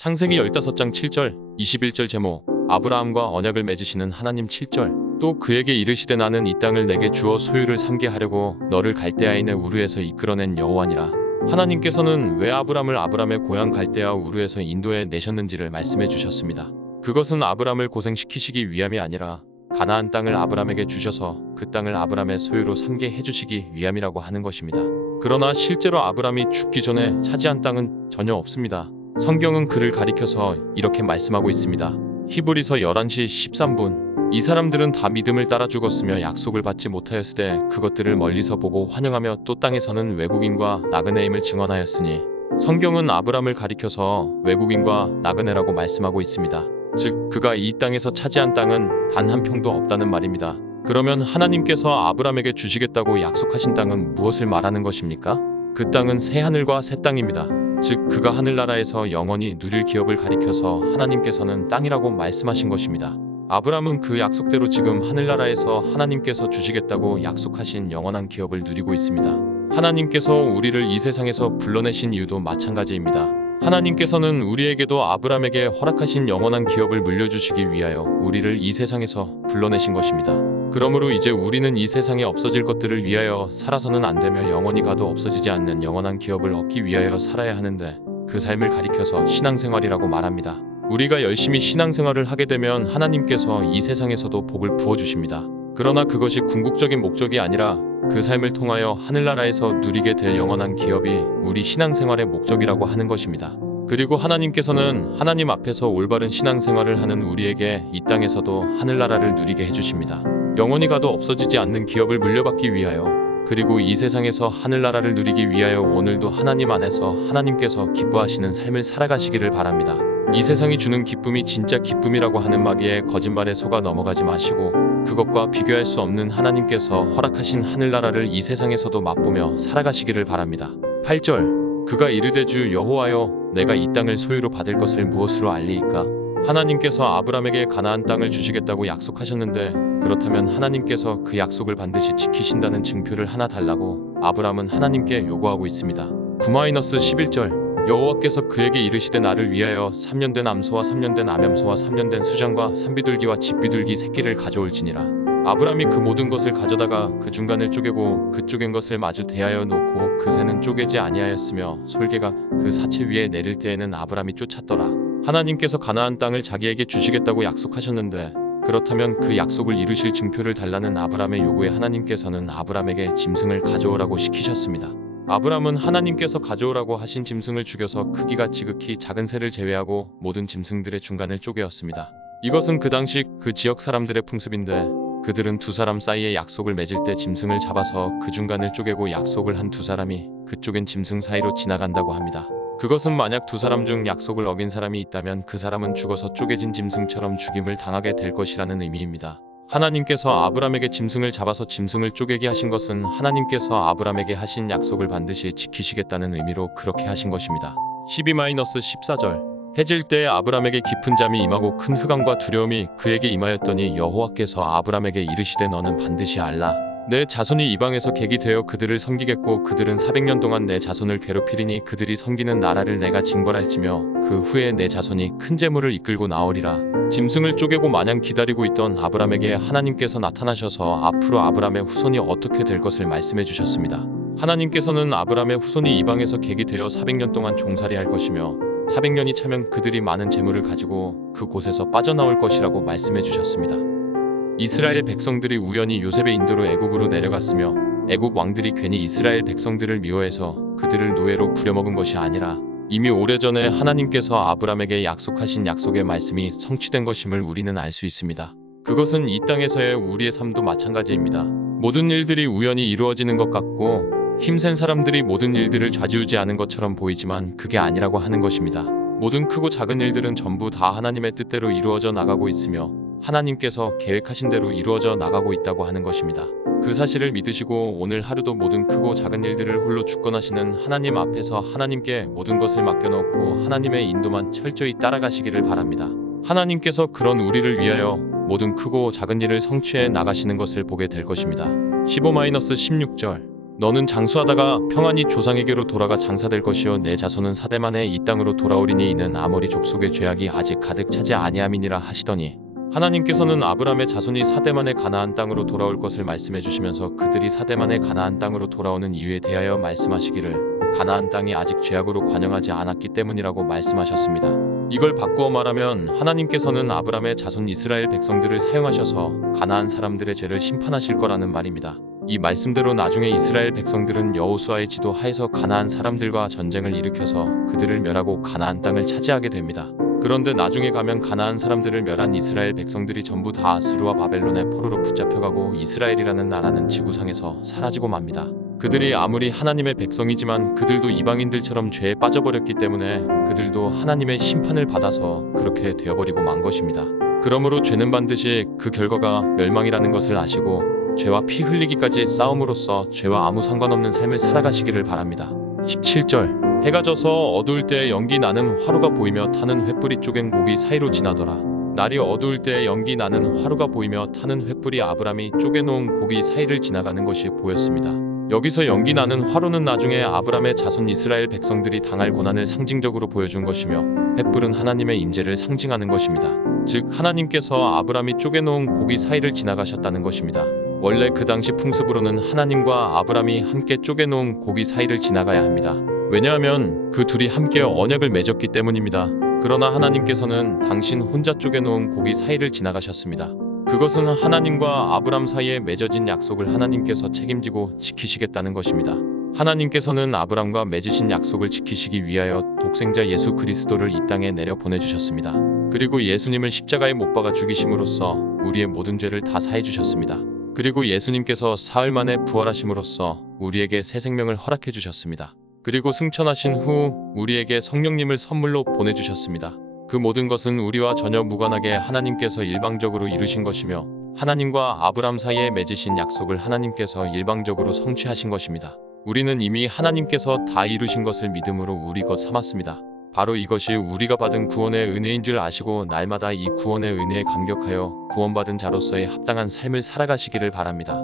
창세기 15장 7절, 21절 제목, 아브라함과 언약을 맺으시는 하나님 7절, 또 그에게 이르시되 나는 이 땅을 내게 주어 소유를 삼게 하려고 너를 갈대아인의 우르에서 이끌어낸 여호와니라. 하나님께서는 왜 아브람을 아브람의 고향 갈대아 우르에서 인도해 내셨는지를 말씀해 주셨습니다. 그것은 아브람을 고생시키시기 위함이 아니라 가나안 땅을 아브람에게 주셔서 그 땅을 아브람의 소유로 삼게 해주시기 위함이라고 하는 것입니다. 그러나 실제로 아브람이 죽기 전에 차지한 땅은 전혀 없습니다. 성경은 그를 가리켜서 이렇게 말씀하고 있습니다. 히브리서 11시 13분 이 사람들은 다 믿음을 따라 죽었으며 약속을 받지 못하였으되 그것들을 멀리서 보고 환영하며 또 땅에서는 외국인과 나그네임을 증언하였으니 성경은 아브람을 가리켜서 외국인과 나그네라고 말씀하고 있습니다. 즉 그가 이 땅에서 차지한 땅은 단 한 평도 없다는 말입니다. 그러면 하나님께서 아브람에게 주시겠다고 약속하신 땅은 무엇을 말하는 것입니까? 그 땅은 새 하늘과 새 땅입니다. 즉 그가 하늘나라에서 영원히 누릴 기업을 가리켜서 하나님께서는 땅이라고 말씀하신 것입니다. 아브람은 그 약속대로 지금 하늘나라에서 하나님께서 주시겠다고 약속하신 영원한 기업을 누리고 있습니다. 하나님께서 우리를 이 세상에서 불러내신 이유도 마찬가지입니다. 하나님께서는 우리에게도 아브람에게 허락하신 영원한 기업을 물려주시기 위하여 우리를 이 세상에서 불러내신 것입니다. 그러므로 이제 우리는 이 세상에 없어질 것들을 위하여 살아서는 안 되며 영원히 가도 없어지지 않는 영원한 기업을 얻기 위하여 살아야 하는데 그 삶을 가리켜서 신앙생활이라고 말합니다. 우리가 열심히 신앙생활을 하게 되면 하나님께서 이 세상에서도 복을 부어주십니다. 그러나 그것이 궁극적인 목적이 아니라 그 삶을 통하여 하늘나라에서 누리게 될 영원한 기업이 우리 신앙생활의 목적이라고 하는 것입니다. 그리고 하나님께서는 하나님 앞에서 올바른 신앙생활을 하는 우리에게 이 땅에서도 하늘나라를 누리게 해주십니다. 영원히 가도 없어지지 않는 기업을 물려받기 위하여 그리고 이 세상에서 하늘나라를 누리기 위하여 오늘도 하나님 안에서 하나님께서 기뻐하시는 삶을 살아가시기를 바랍니다. 이 세상이 주는 기쁨이 진짜 기쁨이라고 하는 마귀의 거짓말에 속아 넘어가지 마시고 그것과 비교할 수 없는 하나님께서 허락하신 하늘나라를 이 세상에서도 맛보며 살아가시기를 바랍니다. 8절 그가 이르되 주 여호와여 내가 이 땅을 소유로 받을 것을 무엇으로 알리이까 하나님께서 아브람에게 가나안 땅을 주시겠다고 약속하셨는데 그렇다면 하나님께서 그 약속을 반드시 지키신다는 증표를 하나 달라고 아브람은 하나님께 요구하고 있습니다. 9-11절 여호와께서 그에게 이르시되 나를 위하여 3년 된 암소와 3년 된 암염소와 3년 된 수장과 산비둘기와 집비둘기 새끼를 가져올지니라 아브람이 그 모든 것을 가져다가 그 중간을 쪼개고 그 쪼갠 것을 마주 대하여 놓고 그 새는 쪼개지 아니하였으며 솔개가 그 사체 위에 내릴 때에는 아브람이 쫓았더라 하나님께서 가나안 땅을 자기에게 주시겠다고 약속하셨는데 그렇다면 그 약속을 이루실 증표를 달라는 아브람의 요구에 하나님께서는 아브람에게 짐승을 가져오라고 시키셨습니다. 아브람은 하나님께서 가져오라고 하신 짐승을 죽여서 크기가 지극히 작은 새를 제외하고 모든 짐승들의 중간을 쪼개었습니다. 이것은 그 당시 그 지역 사람들의 풍습인데 그들은 두 사람 사이에 약속을 맺을 때 짐승을 잡아서 그 중간을 쪼개고 약속을 한 두 사람이 그 쪼갠 짐승 사이로 지나간다고 합니다. 그것은 만약 두 사람 중 약속을 어긴 사람이 있다면 그 사람은 죽어서 쪼개진 짐승처럼 죽임을 당하게 될 것이라는 의미입니다. 하나님께서 아브람에게 짐승을 잡아서 짐승을 쪼개게 하신 것은 하나님께서 아브람에게 하신 약속을 반드시 지키시겠다는 의미로 그렇게 하신 것입니다. 12-14절 해질 때에 아브람에게 깊은 잠이 임하고 큰 흑암과 두려움이 그에게 임하였더니 여호와께서 아브람에게 이르시되 너는 반드시 알라 내 자손이 이방에서 객이 되어 그들을 섬기겠고 그들은 400년 동안 내 자손을 괴롭히리니 그들이 섬기는 나라를 내가 징벌할 지며 그 후에 내 자손이 큰 재물을 이끌고 나오리라 짐승을 쪼개고 마냥 기다리고 있던 아브람에게 하나님께서 나타나셔서 앞으로 아브람의 후손이 어떻게 될 것을 말씀해 주셨습니다. 하나님께서는 아브람의 후손이 이방에서 객이 되어 400년 동안 종살이 할 것이며 400년이 차면 그들이 많은 재물을 가지고 그곳에서 빠져나올 것이라고 말씀해 주셨습니다. 이스라엘 백성들이 우연히 요셉의 인도로 애굽으로 내려갔으며 애굽 왕들이 괜히 이스라엘 백성들을 미워해서 그들을 노예로 부려먹은 것이 아니라 이미 오래전에 하나님께서 아브람에게 약속하신 약속의 말씀이 성취된 것임을 우리는 알 수 있습니다. 그것은 이 땅에서의 우리의 삶도 마찬가지입니다. 모든 일들이 우연히 이루어지는 것 같고 힘센 사람들이 모든 일들을 좌지우지 하는 것처럼 보이지만 그게 아니라고 하는 것입니다. 모든 크고 작은 일들은 전부 다 하나님의 뜻대로 이루어져 나가고 있으며 하나님께서 계획하신 대로 이루어져 나가고 있다고 하는 것입니다. 그 사실을 믿으시고 오늘 하루도 모든 크고 작은 일들을 홀로 주권하시는 하나님 앞에서 하나님께 모든 것을 맡겨놓고 하나님의 인도만 철저히 따라가시기를 바랍니다. 하나님께서 그런 우리를 위하여 모든 크고 작은 일을 성취해 나가시는 것을 보게 될 것입니다. 15-16절 너는 장수하다가 평안히 조상에게로 돌아가 장사될 것이요 내 자손은 사대만에 이 땅으로 돌아오리니 이는 아모리 족속의 죄악이 아직 가득 차지 아니함이니라 하시더니 하나님께서는 아브라함의 자손이 사대만의 가나안 땅으로 돌아올 것을 말씀해 주시면서 그들이 사대만의 가나안 땅으로 돌아오는 이유에 대하여 말씀하시기를 가나안 땅이 아직 죄악으로 관영하지 않았기 때문이라고 말씀하셨습니다. 이걸 바꾸어 말하면 하나님께서는 아브라함의 자손 이스라엘 백성들을 사용하셔서 가나안 사람들의 죄를 심판하실 거라는 말입니다. 이 말씀대로 나중에 이스라엘 백성들은 여호수아의 지도 하에서 가나안 사람들과 전쟁을 일으켜서 그들을 멸하고 가나안 땅을 차지하게 됩니다. 그런데 나중에 가면 가나안 사람들을 멸한 이스라엘 백성들이 전부 다 아수르와 바벨론의 포로로 붙잡혀가고 이스라엘이라는 나라는 지구상에서 사라지고 맙니다. 그들이 아무리 하나님의 백성이지만 그들도 이방인들처럼 죄에 빠져버렸기 때문에 그들도 하나님의 심판을 받아서 그렇게 되어버리고 만 것입니다. 그러므로 죄는 반드시 그 결과가 멸망이라는 것을 아시고 죄와 피 흘리기까지 싸움으로써 죄와 아무 상관없는 삶을 살아가시기를 바랍니다. 17절 해가 져서 어두울 때 연기 나는 화루가 보이며 타는 횃불이 쪼갠 고기 사이로 지나더라. 날이 어두울 때 연기 나는 화루가 보이며 타는 횃불이 아브람이 쪼개놓은 고기 사이를 지나가는 것이 보였습니다. 여기서 연기 나는 화루는 나중에 아브람의 자손 이스라엘 백성들이 당할 고난을 상징적으로 보여준 것이며 횃불은 하나님의 임재를 상징하는 것입니다. 즉 하나님께서 아브람이 쪼개놓은 고기 사이를 지나가셨다는 것입니다. 원래 그 당시 풍습으로는 하나님과 아브람이 함께 쪼개놓은 고기 사이를 지나가야 합니다. 왜냐하면 그 둘이 함께 언약을 맺었기 때문입니다. 그러나 하나님께서는 당신 혼자 쪼개놓은 고기 사이를 지나가셨습니다. 그것은 하나님과 아브람 사이에 맺어진 약속을 하나님께서 책임지고 지키시겠다는 것입니다. 하나님께서는 아브람과 맺으신 약속을 지키시기 위하여 독생자 예수 그리스도를 이 땅에 내려 보내주셨습니다. 그리고 예수님을 십자가에 못 박아 죽이심으로써 우리의 모든 죄를 다 사해 주셨습니다. 그리고 예수님께서 사흘 만에 부활하심으로써 우리에게 새 생명을 허락해 주셨습니다. 그리고 승천하신 후 우리에게 성령님을 선물로 보내주셨습니다. 그 모든 것은 우리와 전혀 무관하게 하나님께서 일방적으로 이루신 것이며 하나님과 아브람 사이에 맺으신 약속을 하나님께서 일방적으로 성취하신 것입니다. 우리는 이미 하나님께서 다 이루신 것을 믿음으로 우리 것 삼았습니다. 바로 이것이 우리가 받은 구원의 은혜인 줄 아시고 날마다 이 구원의 은혜에 감격하여 구원받은 자로서의 합당한 삶을 살아가시기를 바랍니다.